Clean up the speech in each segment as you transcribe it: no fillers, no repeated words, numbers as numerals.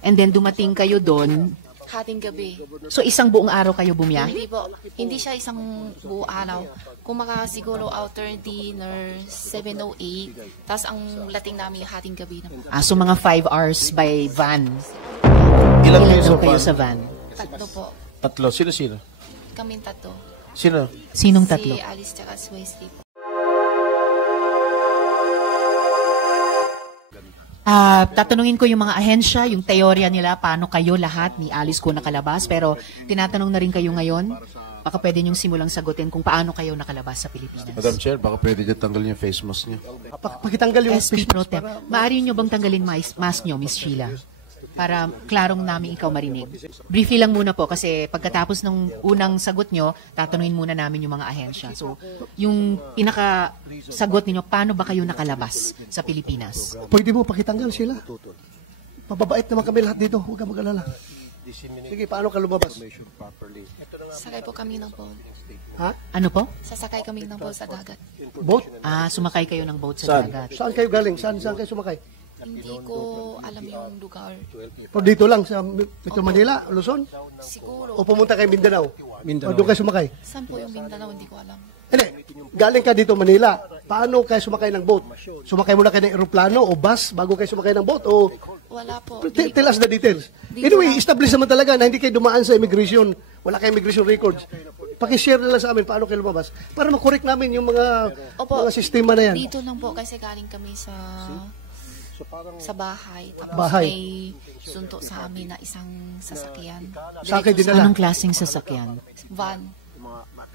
and then dumating kayo doon. Hating gabi. So isang buong araw kayo bumiyahe? Hindi po. Hindi siya isang buong araw. Kumaka siguro after dinner, 7:08. Tapos ang lating namin hating gabi na po. So mga 5 hours by van. Ilan Ilan kayo daw sa kayo van? sa van? Tatlo po. Tatlo. Sino-sino? Kaming tatlo. Sino? Sinong tatlo? Si Alice tsaka si Wesley po. Tatanungin ko yung mga ahensya, yung teorya nila, paano kayo lahat ni Alice ko nakalabas. Pero tinatanong na rin kayo ngayon, baka pwede niyong simulang sagutin kung paano kayo nakalabas sa Pilipinas. Madam Chair, baka pwede niyo tanggalin yung face mask niyo. Pakitanggal yung SP Pro Tem. Maaari niyo bang tanggalin mask niyo, Miss Sheila? Para klarong namin ikaw marinig. Briefly lang muna po kasi pagkatapos ng unang sagot nyo, tatanungin muna namin yung mga ahensya. So, yung pinaka-sagot ninyo, paano ba kayo nakalabas sa Pilipinas? Pwede mo pakitanggal sila. Mababait naman kami lahat dito. Huwag ka mag-alala. Sige, paano ka lumabas? Sakay po kami ng boat. Ha? Ano po? Sasakay kami ng boat sa dagat. Boat? Sumakay kayo ng boat sa Saan? dagat. Saan kayo galing? Saan kayo sumakay? Hindi ko alam yung lugar. O dito lang sa Metro Manila, Luzon? Siguro. O pumunta kayo Mindanao? O doon kayo sumakay? Saan po yung Mindanao? Hindi ko alam. Hindi. Galing ka dito Manila. Paano kayo sumakay ng boat? Sumakay muna kayo ng eroplano o bus bago kayo sumakay ng boat? O Wala po. tell us the details. Dito Anyway, lang. establish naman talaga na hindi kayo dumaan sa immigration. Wala kayong immigration records. Pakishare na lang sa amin paano kayo lumabas. Para makorek namin yung mga sistema na yan. Dito lang po kasi galing kami sa bahay. Tapos Bahay. may suntok sa amin na isang sasakyan. Sa akin Diretso dinala. Anong klaseng sasakyan? Van.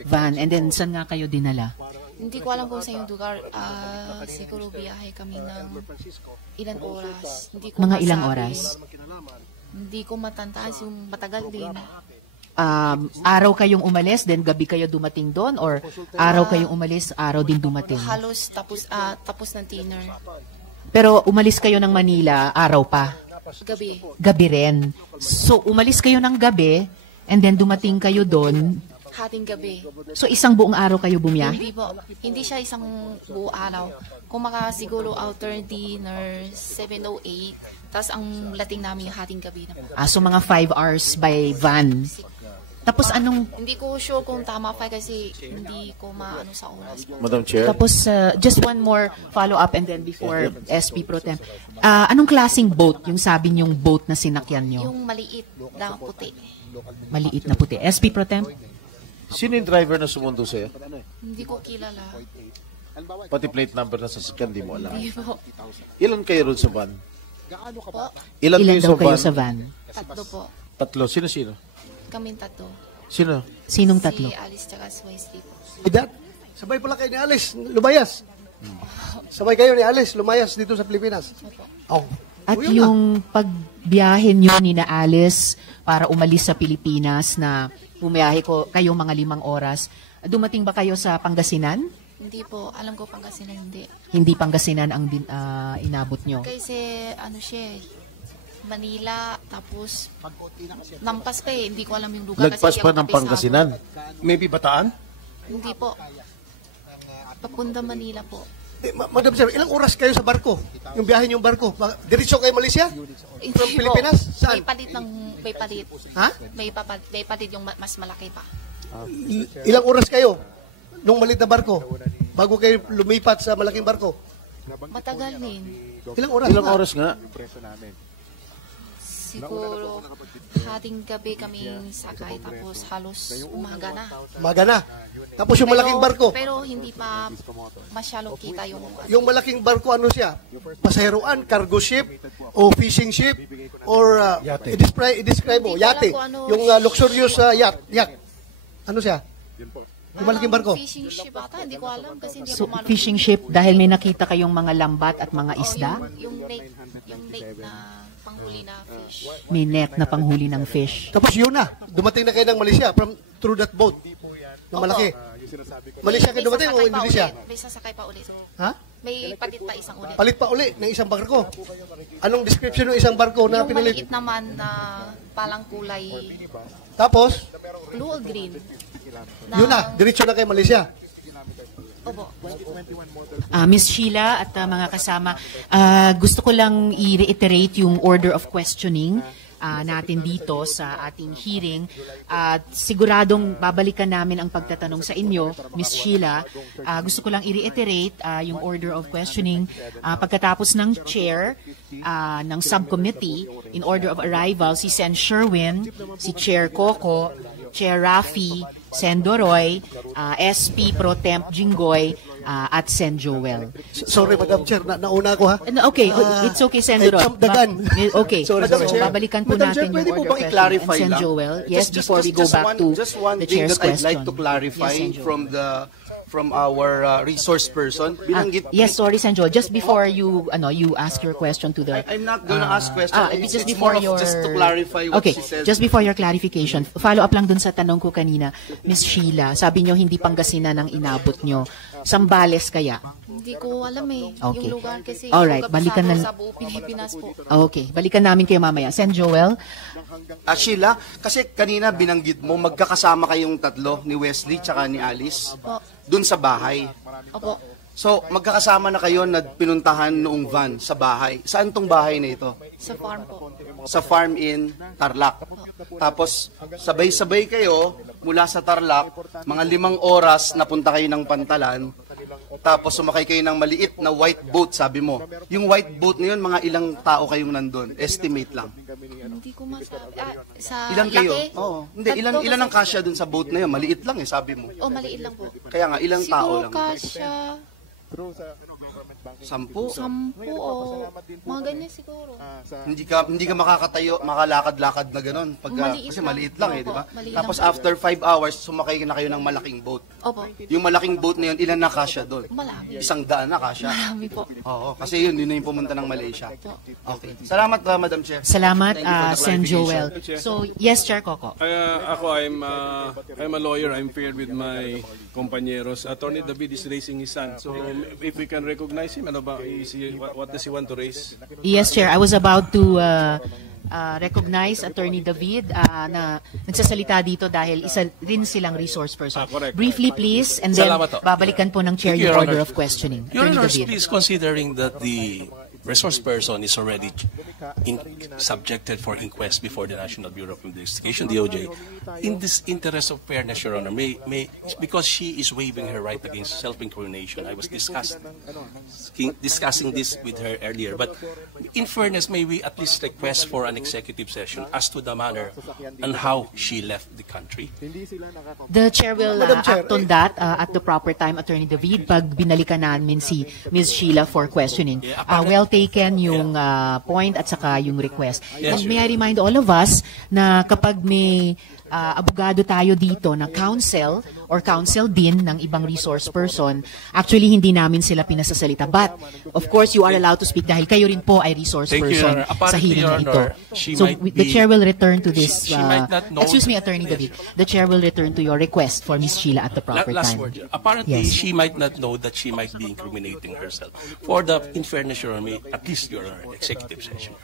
Van. And then, saan nga kayo dinala? Hindi ko alam kung sa yung lugar. Siguro biyahe kami ng ilang oras. Hindi ko Mga ilang masabi. oras? Hindi ko matantaas yung matagal din. Araw kayong umalis, then gabi kayo dumating doon? Or araw kayong umalis, araw din dumating? Halos tapos ng dinner. Pero umalis kayo ng Manila, araw pa? Gabi. Gabi rin. So, umalis kayo ng gabi, and then dumating kayo doon. Hating gabi. So, isang buong araw kayo bumiyahe? Hindi po. Hindi siya isang buong araw. Kumaka siguro after dinner, 7:08. Tapos ang lating namin hating gabi na po. So, mga 5 hours by van. Tapos anong... Hindi ko sure kung tama pa kasi hindi ko maano sa oras po. Madam Chair, Tapos, just one more follow-up and then before SP Pro Tem. Anong klaseng boat yung sabi niyong boat na sinakyan niyo? Yung maliit na puti. Maliit na puti. SP Pro Tem? sino yung driver na sumundo sa'yo? Hindi ko kilala. Pati plate number na sasakyan, di mo alam. Hindi po. Ilan kayo ron sa van? Po. Ilan Ilan daw kayo van? sa van? Tatlo po. Tatlo. Sino-sino? Kaming tatlo. Sino? Sinong tatlo? Si Alice tsaka si Wesley po. That, sabay pala kayo ni Alice, lumayas. Sabay kayo ni Alice, lumayas dito sa Pilipinas. Oh. At O, yun yung pagbiyahe nyo ni na Alice para umalis sa Pilipinas na bumiyahe ko kayong mga 5 oras, dumating ba kayo sa Pangasinan? Hindi po. Alam ko Pangasinan hindi. Hindi Pangasinan ang inabot nyo. Kasi ano siya Manila, tapos nampas pa eh. Hindi ko alam yung lugar. Lagpas kasi pa yung ng kabisado. Pangasinan. Maybe Bataan? Hindi po. Papunta Manila po. Madam Sir, ilang oras kayo sa barko? Yung biyahe niyong barko? Diretso kayo Malaysia? Hindi From po. Pilipinas? Saan? May palit. Ha? May palit yung mas malaki pa. Ilang oras kayo nung maliit na barko? Bago kayo lumipat sa malaking barko? Matagal din. Ilang oras? Ilang oras nga? Siguro hating gabi kami sakay tapos halos umaga na. Umaga na. Tapos yung malaking barko? Pero hindi pa masyalo kita yung Yung malaking barko, ano siya? Pasaheroan, cargo ship, o fishing ship, or i-describe mo, Hindi ko alam yate. kung ano. Yung luxurious yacht. Ano siya? Yung malaking barko. Fishing ship ata, hindi ko alam kasi hindi So, ko fishing ship dahil may nakita kayong mga lambat at mga isda? Yung lake na panghuli na fish. May net na panghuli ng fish. Tapos yun na, dumating na kayo ng Malaysia through that boat. Na malaki. Malaysia kayo dumating o sasakay pa Indonesia? uli. May sasakay pa ulit. Ha? May palit pa isang ulit. Palit pa uli ng isang barko. Anong description ng isang barko na Yung pinalit? maliit naman na palang kulay Tapos, blue or green. yun na, diretso na kayo Malaysia. Opo. Miss Sheila at mga kasama, gusto ko lang i-reiterate yung order of questioning natin dito sa ating hearing. At siguradong babalikan namin ang pagtatanong sa inyo, Miss Sheila. Gusto ko lang i-reiterate yung order of questioning. Pagkatapos ng chair ng subcommittee, in order of arrival, si Sen Sherwin, si Chair Coco, Chair Rafi, Sen Doroy, SP Pro Temp Jinggoy, at Sen Joel. Sorry, Madam Chair, nauna ko ha. Okay, it's okay, Sen Doroy. I jumped the gun. Okay, Sorry, so Madam Chair. babalikan po Madam natin Chair, yung pwede po order bang of i-clarify question. Sen lang? Joel, yes, before we go back to just one the thing chair's that I'd question. like to clarify Yes, Sen Joel. from our resource person. Binanggit Yes, sorry, Sen Joel. Just before you ask your question to the... I'm not gonna ask questions. It's It's just more before of just to clarify what okay, she said. just before your clarification, follow up lang dun sa tanong ko kanina, Miss Sheila, sabi nyo hindi Pangasinan ang inabot nyo. Sambales kaya? Hindi ko alam eh. Okay. Yung lugar kasi Alright, yung balikan na- sa buong Pilipinas po. Okay, balikan namin kayo mamaya. Sen Joel? Sheila, kasi kanina binanggit mo, magkakasama kayong tatlo, ni Wesley tsaka ni Alice, Opo. dun sa bahay. Opo. So, magkakasama na kayo na pinuntahan noong van sa bahay. Saan tong bahay na ito? Sa farm po. Sa farm in Tarlac. Tapos, sabay-sabay kayo mula sa Tarlac, mga 5 oras napunta kayo ng Pantalan, tapos sumakay kayo ng maliit na white boat, sabi mo. Yung white boat na yun, mga ilang tao kayong nandun? Estimate lang. Hindi ko masabi. Sa Ilan kayo? laki? Oo. Hindi, Tatlo ilan ang kasi- kasya dun sa boat na yun? Maliit lang eh, sabi mo. Oh, maliit lang po. Kaya nga, ilang tao Siguro lang? kasya 10? 10 o mga ganyan siguro. Hindi ka makakatayo, makalakad-lakad na ganun. Maliit Kasi lang. maliit lang eh, di ba? Opo, maliit Tapos lang. after 5 hours, sumakay na kayo ng malaking boat. Opo. Yung malaking boat na yun, ilan na kasya doon? Marami. 100 na kasya. Marami po. Oo, kasi yun na yung pumunta ng Malaysia. Okay. Salamat, Madam Chair. Salamat, Thank you for the Sen clarification. Joel. So, yes, Chair Coco. I'm a lawyer. I'm paired with my compañeros. Attorney David is raising his hand. So if we can recognize him, ano ba, what does he want to raise? Yes, Chair. I was about to recognize Attorney David na nagsasalita dito dahil isa rin silang resource person. Correct. Briefly, please, and then Salamat, oh. babalikan po ng Chair Thank you, yung Your order Honor. of questioning. Your Attorney Honor, David. please, considering that the resource person is already subjected for inquest before the National Bureau of Investigation, DOJ, in this interest of fairness, Your Honor, because she is waiving her right against self-incrimination, I was discussing this with her earlier, but in fairness, may we at least request for an executive session as to the manner and how she left the country? The Chair will Madam Chair, act on that at the proper time, Attorney David, pag binalikan namin si Ms. Sheila for questioning. Well taken yung point at saka yung request. Yes, And may I remind all of us na kapag may abogado tayo dito na counsel or counsel din ng ibang resource person, actually hindi namin sila pinasasalita. But, of course, you are allowed to speak dahil kayo rin po ay resource Thank you, person Your Honor. sa Apparently, hearing Your na ito. Honor, she So, might the be- Chair will return to this. She might not know- Excuse me, Attorney David. The Chair will return to your request for Ms. Sheila at the proper Last time. word. Apparently, Yes. she might not know that she might be incriminating herself. For the, in fairness, Your Honor, at least Your Honor, executive session.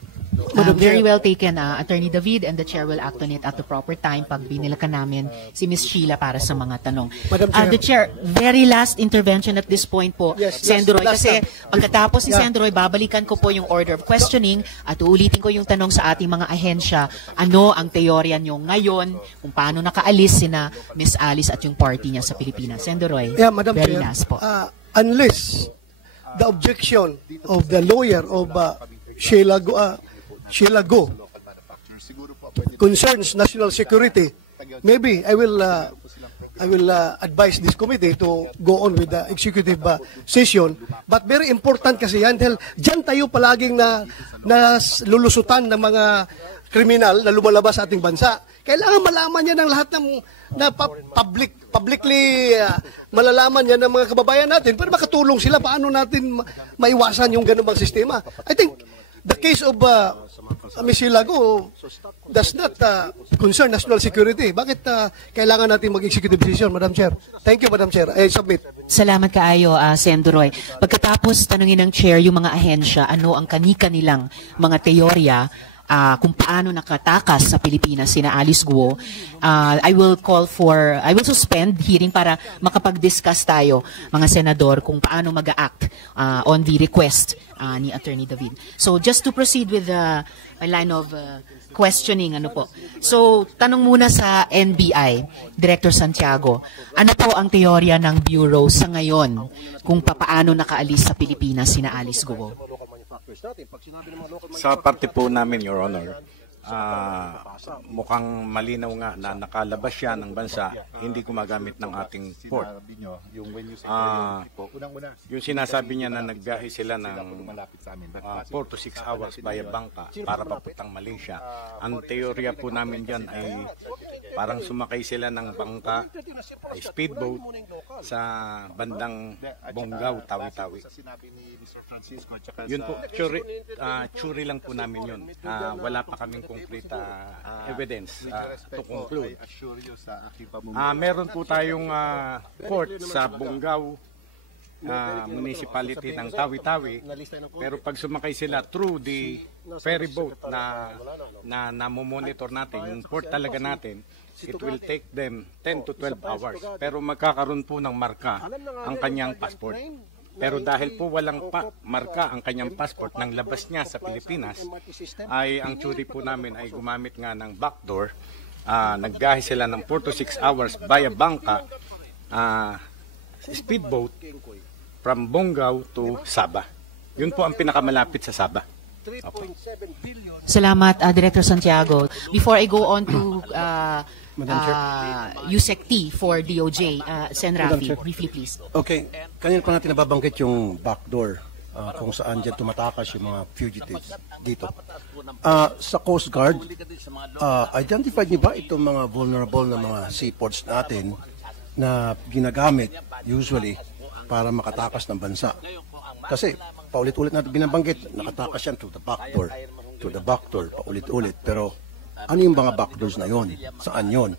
Very well taken, Attorney David, and the Chair will act on it at the proper time pag binilakan namin si Ms. Sheila para sa mga tanong. Madam Chair. The Chair, very last intervention at this point po, Yes, Sendroy, last kasi time. pagkatapos ni Yeah. Sendroy, babalikan ko po yung order of questioning at uulitin ko yung tanong sa ating mga ahensya, ano ang teorya nyo ngayon, kung paano nakaalis sina Ms. Alice at yung party niya sa Pilipinas. Sendroy, Yeah, Madam very Chair, last po. Unless the objection of the lawyer of Sheila Go concerns national security, maybe I will advise this committee to go on with the executive session. But very important kasi yan dahil dyan tayo palaging na lulusutan ng mga kriminal na lumalabas sa ating bansa. Kailangan malaman niya ng lahat ng publicly malalaman niya ng mga kababayan natin para makatulong sila paano natin maiwasan yung ganung sistema. I think the case of Ms. Hilago does not concern national security. Bakit kailangan natin mag-executive decision, Madam Chair? Thank you, Madam Chair. I submit. Salamat kaayo, Sendroy. Pagkatapos tanungin ng Chair yung mga ahensya, ano ang kanilang mga teorya, kung paano nakatakas sa Pilipinas sina Alice Guo, I will suspend hearing para makapag-discuss tayo, mga senador, kung paano mag-act on the request ni Attorney David. So just to proceed with the line of questioning, So, tanong muna sa NBI, Director Santiago, ano po ang teorya ng Bureau sa ngayon kung paano nakaalis sa Pilipinas sina Alice Guo? Sa parte po namin, Your Honor, mukhang malinaw nga na nakalabas siya ng bansa, hindi gumagamit ng ating port. Yung sinasabi niya na nagbiyahe sila ng 4 to 6 hours via bangka para papuntang Malaysia. Ang teorya po namin dyan ay parang sumakay sila ng bangka, speedboat, sa bandang Bonggao, Tawi-Tawi. Yun po, tsuri lang po namin yun. Wala pa kaming concrete evidence to conclude. Meron po tayong port sa Bonggao, municipality ng Tawi-Tawi, pero pag sumakay sila through the ferry boat na namomonitor natin, yung port talaga natin, it will take them 10 to 12 hours. Pero magkakaroon po ng marka ang kanyang passport. Pero dahil po walang marka ang kanyang passport nang labas niya sa Pilipinas, ay ang tsuri po namin ay gumamit nga ng backdoor. Naggahe sila ng 4 to 6 hours via bangka, speedboat from Bonggao to Sabah. Yun po ang pinakamalapit sa Sabah. Okay. Salamat, Director Santiago. Before I go on to USEC-T for DOJ, Sen. Rafi, briefly please. Okay, kanina pa natin nababanggit yung backdoor kung saan dyan tumatakas yung mga fugitives dito. Sa Coast Guard, identified niyo ba itong mga vulnerable na mga seaports natin na ginagamit usually para makatakas ng bansa? Kasi paulit-ulit natin binabanggit, nakatakas yan through the backdoor, paulit-ulit. Pero ano yung mga backdoors na yon? Saan yon?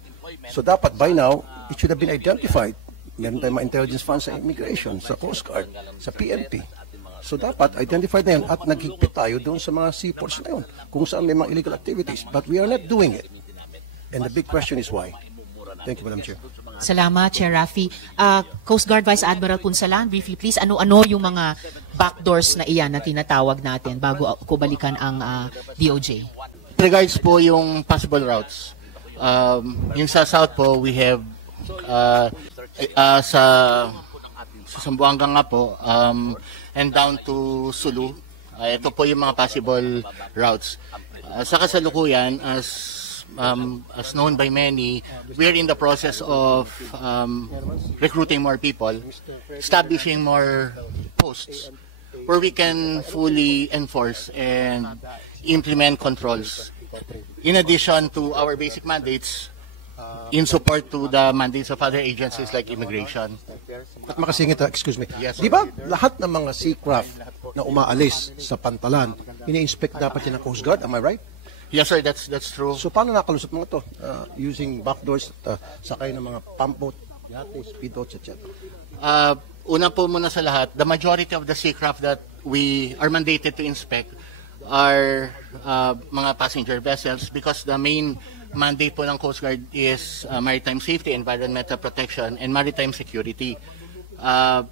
So dapat by now, it should have been identified. Meron tayong mga intelligence funds sa immigration, sa Coast Guard, sa PNP. So dapat identified na yan at naghigpit tayo doon sa mga seaports na yon kung saan may mga illegal activities. But we are not doing it. And the big question is why. Thank you, Madam Chair. Salamat, Chair Rafi. Coast Guard Vice Admiral Punsalan, briefly please, ano yung mga backdoors na iyan na tinatawag natin bago ko balikan ang DOJ? Regards po yung possible routes. Yung sa South po, we have sa Zamboanga nga po, and down to Sulu. Ito po yung mga possible routes. Sa kasalukuyan, as known by many, we're in the process of recruiting more people, establishing more posts where we can fully enforce and implement controls. In addition to our basic mandates, in support to the mandates of other agencies like immigration. At makasingit, excuse me. Yes, Di ba lahat ng mga seacraft na umaalis sa pantalan, ini-inspect dapat yan ng Coast Guard? Am I right? Yes, sir, that's true. So paano nakalusot mga to? Using backdoors at sakay ng mga pump boat, yate, speedboats, etc. Una po muna sa lahat, the majority of the seacraft that we are mandated to inspect are mga passenger vessels because the main mandate po ng Coast Guard is maritime safety, environmental protection, and maritime security. But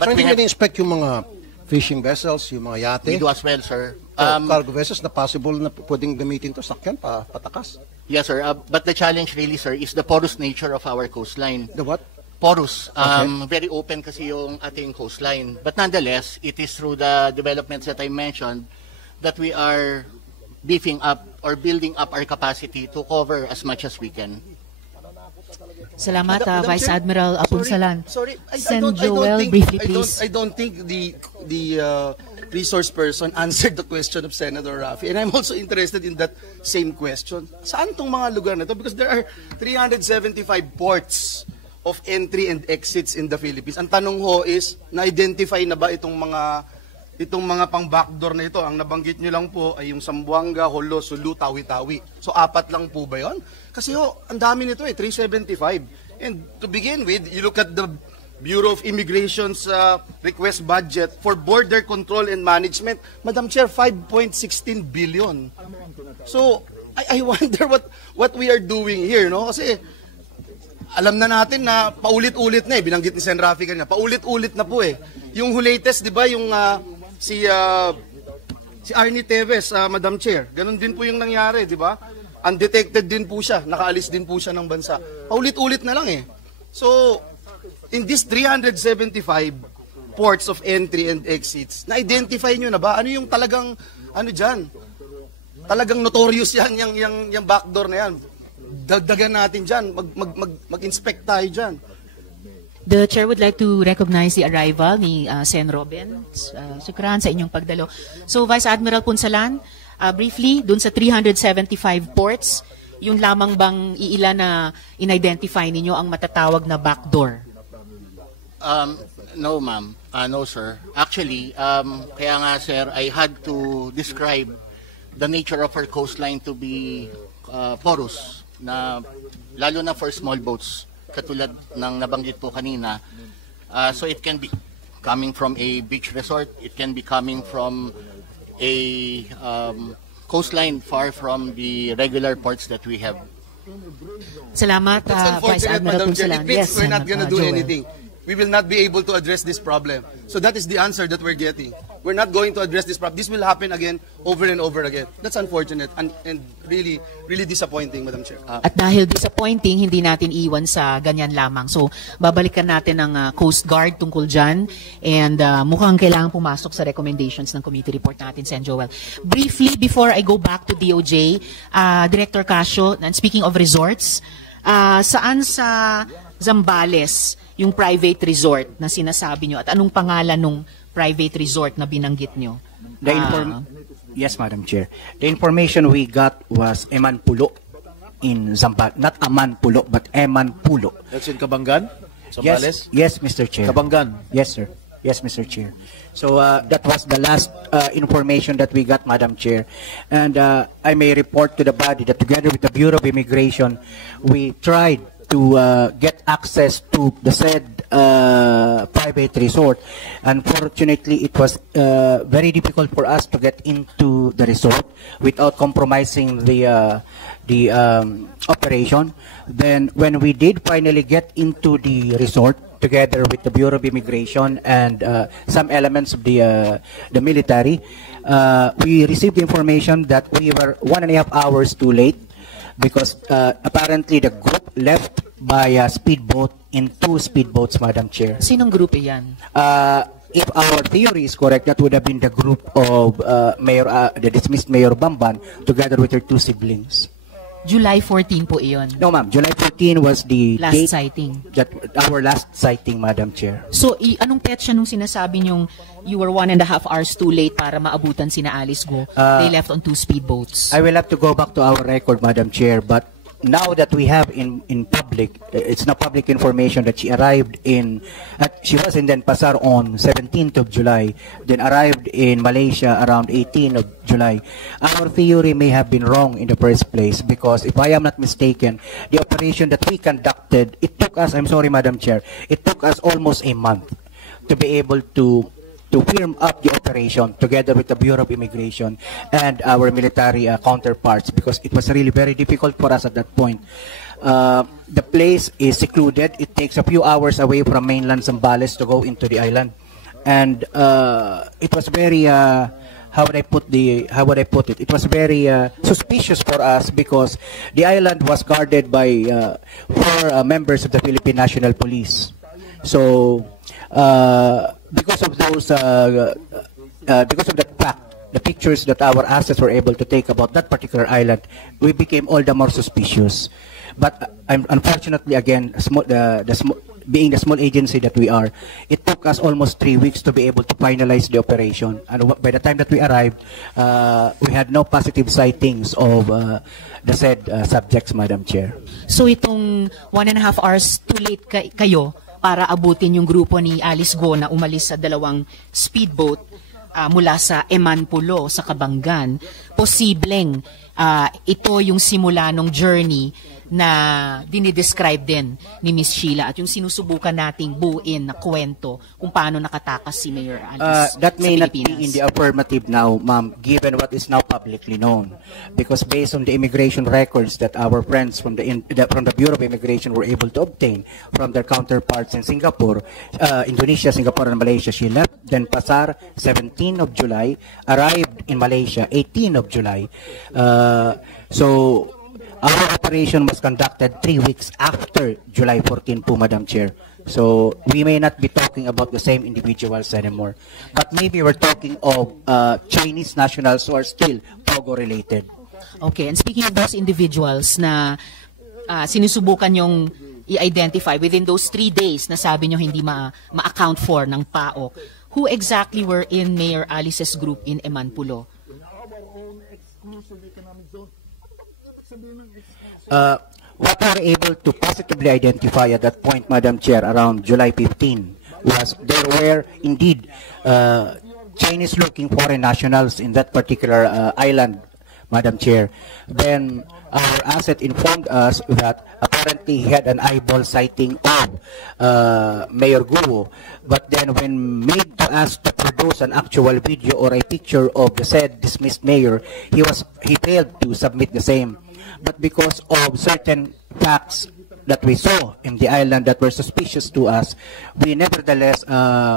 so hindi inspect yung mga fishing vessels, yung mga yate? We do as well, sir. Cargo vessels na possible na pwedeng gamitin to sakyan patakas? Yes, sir. But the challenge really, sir, is the porous nature of our coastline. The what? Porous. Okay. Very open kasi yung ating coastline. But nonetheless, it is through the developments that I mentioned that we are beefing up or building up our capacity to cover as much as we can. Salamat, Vice Admiral Apunsalan. Sorry, Sen. Joel, briefly please. I don't think the resource person answered the question of Senator Rafi. And I'm also interested in that same question. Saan tong mga lugar na to? Because there are 375 ports of entry and exits in the Philippines. Ang tanong ho is, na-identify na ba itong mga pang-backdoor na ito? Ang nabanggit nyo lang po ay yung Zamboanga, Jolo, Sulu, Tawi-Tawi. So, 4 lang po ba yun? Kasi ang dami nito 375. And to begin with, you look at the Bureau of Immigration's request budget for border control and management, Madam Chair, 5.16 billion. So, I wonder what we are doing here, no? Kasi alam na natin na paulit-ulit na binanggit ni Sen. Rafi kanina, paulit-ulit na po Yung latest, di ba, yung si Arnie Teves, Madam Chair, ganun din po yung nangyari, di ba? Undetected din po siya, nakaalis din po siya ng bansa. Paulit-ulit na lang So, in these 375 ports of entry and exits, na-identify nyo na ba? Ano yung talagang, dyan? Talagang notorious yung backdoor na yan. Dagdagan natin dyan. Mag-inspect tayo dyan. The Chair would like to recognize the arrival ni Sen. Robin. Shukran sa inyong pagdalo. So, Vice Admiral Punsalan, briefly, dun sa 375 ports, yung lamang bang iila na in-identify ninyo ang matatawag na backdoor? No, ma'am. No, sir. Actually, kaya nga, sir, I had to describe the nature of our coastline to be porous, na lalo na for small boats, katulad ng nabanggit po kanina. So it can be coming from a beach resort, it can be coming from a coastline far from the regular ports that we have. Salamat, Vice Admiral Punsalan. Yes, we're not going to do anything. We will not be able to address this problem. So that is the answer that we're getting. We're not going to address this problem. This will happen again, over and over again. That's unfortunate and really, really disappointing, Madam Chair. At dahil disappointing, hindi natin iwan sa ganyan lamang. So, babalikan natin ang Coast Guard tungkol dyan. And mukhang kailangan pumasok sa recommendations ng committee report natin, Sen. Joel. Briefly, before I go back to DOJ, Director Casio, and speaking of resorts, saan sa Zambales yung private resort na sinasabi nyo at anong pangalan nung private resort na binanggit nyo? Yes, Madam Chair. The information we got was Emanpulo in Zambales. Not Amanpulo, but Emanpulo. That's in Kabangan? Zambales? Yes, Mr. Chair. Kabangan? Yes, sir. Yes, Mr. Chair. So that was the last information that we got, Madam Chair. And I may report to the body that together with the Bureau of Immigration, we tried to get access to the said private resort. Unfortunately, it was very difficult for us to get into the resort without compromising the operation. Then, when we did finally get into the resort, together with the Bureau of Immigration and some elements of the military, we received information that we were 1.5 hours too late, because apparently the group left by a speedboat in 2 speedboats, Madam Chair. Sinong grupo yan? If our theory is correct, that would have been the group of the dismissed Mayor Bamban together with her 2 siblings. July 14 po iyon. No, ma'am. July 14 was the last date sighting. Our last sighting, Madam Chair. So, anong petsa nung sinasabi nyong you were 1.5 hours too late para maabutan sina Alice Go? They left on 2 speedboats. I will have to go back to our record, Madam Chair, but now that we have in public, it's not public information that she arrived she was in Denpasar on 17th of July, then arrived in Malaysia around 18th of July. Our theory may have been wrong in the first place, because if I am not mistaken, the operation that we conducted, it took us, I'm sorry, Madam Chair, it took us almost a month to be able to firm up the operation together with the Bureau of Immigration and our military counterparts, because it was really very difficult for us at that point. The place is secluded. It takes a few hours away from mainland Zambales to go into the island. And it was very, how would I put it? It was very suspicious for us, because the island was guarded by 4 members of the Philippine National Police. So, because of those, because of the fact, the pictures that our assets were able to take about that particular island, we became all the more suspicious. But unfortunately, again, being the small agency that we are, it took us almost 3 weeks to be able to finalize the operation. And by the time that we arrived, we had no positive sightings of the said subjects, Madam Chair. So itong 1.5 hours too late kayo para abutin yung grupo ni Alice Go na umalis sa 2 speedboat mula sa Emanpulo sa Kabangan, posibleng ito yung simula ng journey na dinidescribe din ni Miss Sheila at yung sinusubukan nating buuin na kwento kung paano nakatakas si Mayor Alice That may sa not be Pilipinas. in the affirmative now, ma'am, given what is now publicly known. Because based on the immigration records that our friends from the Bureau of Immigration were able to obtain from their counterparts in Singapore, Indonesia, Singapore, and Malaysia, she left Denpasar 17 of July, arrived in Malaysia 18 of July. So our operation was conducted 3 weeks after July 14 po, Madam Chair. So we may not be talking about the same individuals anymore. But maybe we're talking of Chinese nationals who are still Pogo-related. Okay, and speaking of those individuals na sinusubukan yung i-identify within those 3 days na sabi nyo hindi ma-account for ng PAOK, who exactly were in Mayor Alice's group in Emanpulo? What we were able to positively identify at that point, Madam Chair, around July 15, was there were indeed Chinese-looking foreign nationals in that particular island, Madam Chair. Then our asset informed us that apparently he had an eyeball sighting of Mayor Guo, but then when made to us to produce an actual video or a picture of the said dismissed mayor, he failed to submit the same. But because of certain facts that we saw in the island that were suspicious to us, we nevertheless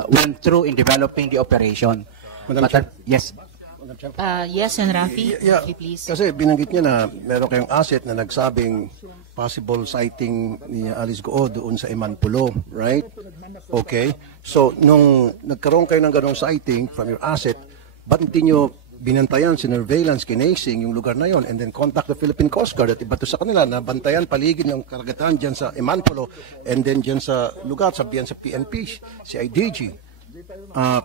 went through in developing the operation. Madam Chair? Yes. Yes, and Rafi, Yeah, please. kasi binanggit niya na meron kayong asset na nagsabing possible sighting ni Alice Goo doon sa Emanpulo, right? Okay. So, nung nagkaroon kayo ng ganong sighting from your asset, ba't hindi nyo binantayan, surveillance, kinasing yung lugar na yon, and then contact the Philippine Coast Guard at ibato sa kanila na bantayan paligid ng karagatan dyan sa Emanpulo and then dyan sa lugar, sabihan sa PNP, si IDG,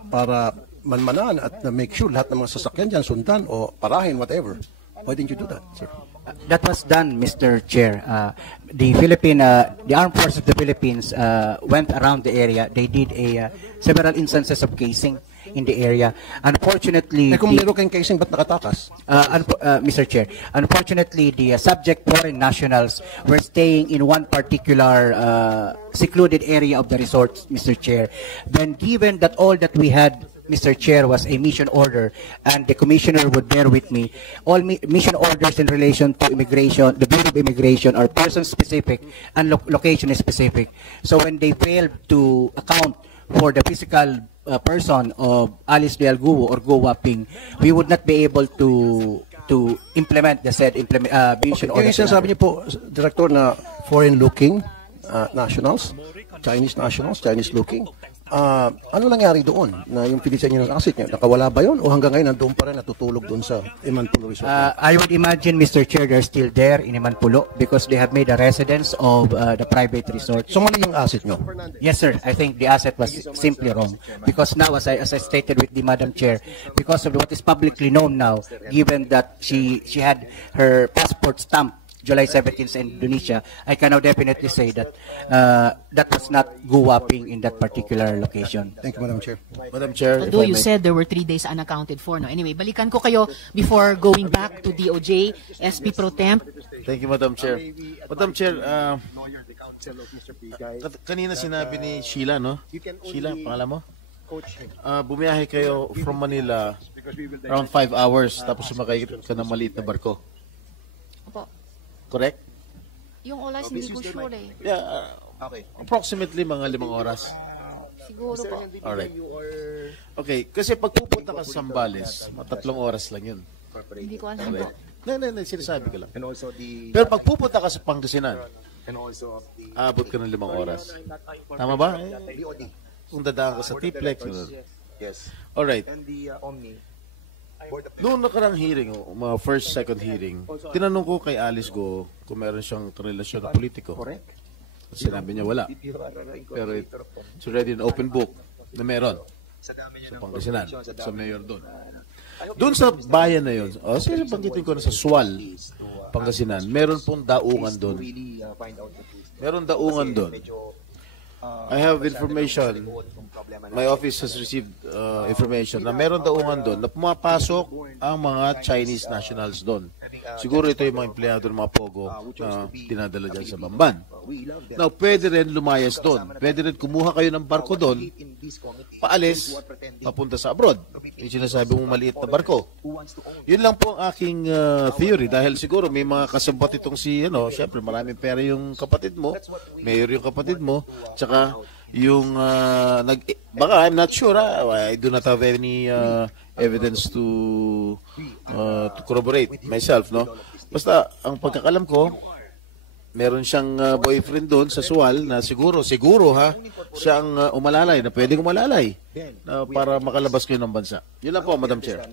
para manmanan at make sure lahat ng mga sasakyan dyan sundan o parahin, whatever. Why didn't you do that, sir? That was done, Mr. Chair. The Armed Forces of the Philippines went around the area. They did several instances of casing in the area. Unfortunately, kung meron kayong casing, ba't nakatakas? Mr. Chair, unfortunately, the subject foreign nationals were staying in one particular secluded area of the resort, Mr. Chair. Then, given that all that we had, Mr. Chair, was a mission order, and the Commissioner would bear with me, all mission orders in relation to immigration, the Bureau of Immigration, are person-specific and location-specific. So when they failed to account for the physical person of Alice Leal Guo or Guo Waping, we would not be able to implement the said mission order. Yung sinasabi niyo po, Director, na foreign-looking nationals, Chinese-looking, ano nangyari doon na yung pilisan niyo ng asset niya? Nakawala ba yun? O hanggang ngayon nandoon pa rin natutulog doon sa Emanpulo Resort? I would imagine, Mr. Chair, they're still there in Emanpulo because they have made a residence of the private resort. So mali yung asset niyo? Yes, sir. I think the asset was simply wrong because now, as I stated with the Madam Chair, because of what is publicly known now, given that she had her passport stamped July 17th in Indonesia, I can now definitely say that that was not Guo Waping in that particular location. Thank you, Madam Chair. Madam Chair, Although you said there were 3 days unaccounted for. No? Anyway, balikan ko kayo before going back to DOJ, SP Pro Temp. Thank you, Madam Chair. Madam Chair, kanina sinabi ni Sheila, no? Sheila, pangalan mo? Bumiyahe kayo from Manila around 5 hours tapos sumakay ka ng maliit na barko. Opo. Correct? Yung oras hindi ko sure eh. Yeah, approximately mga 5 oras. Siguro po. Alright. Okay, kasi pag pupunta ka sa Zambales, 3 oras lang yun. Hindi ko alam po. Hindi, sinasabi ko lang. Pero pag pupunta ka sa Pangasinan, aabot ka ng 5 oras. Tama ba? Kung dadaan ka sa T-Plex. Alright. Noong nakarang hearing, mga first, second hearing, tinanong ko kay Alice Go kung meron siyang relasyon na politiko. At sinabi niya wala. Pero it's already an open book na meron sa Pangasinan, sa mayor doon. Doon sa bayan na yun, sige, banggitin ko na sa Sual, Pangasinan, meron pong daungan doon. Meron daungan doon. I have information. My office has received information na meron daungan doon na pumapasok ang mga Chinese nationals doon. Siguro ito yung mga empleyado ng mga Pogo na dinadala dyan sa Bamban. Now, pwede rin lumayas doon. Pwede rin kumuha kayo ng barko doon, paalis, papunta sa abroad. Yung sinasabi mong maliit na barko. Yun lang po ang aking theory dahil siguro may mga kasabot itong si, syempre maraming pera yung kapatid mo, mayor yung kapatid mo, tsaka yung baka I'm not sure, I do not have any evidence to corroborate myself, no. Basta ang pagkakalam ko, meron siyang boyfriend doon sa Sual na siguro siya ang umalalay na pwedeng umalalay para makalabas kayo ng bansa. Yun lang po, Madam Chair.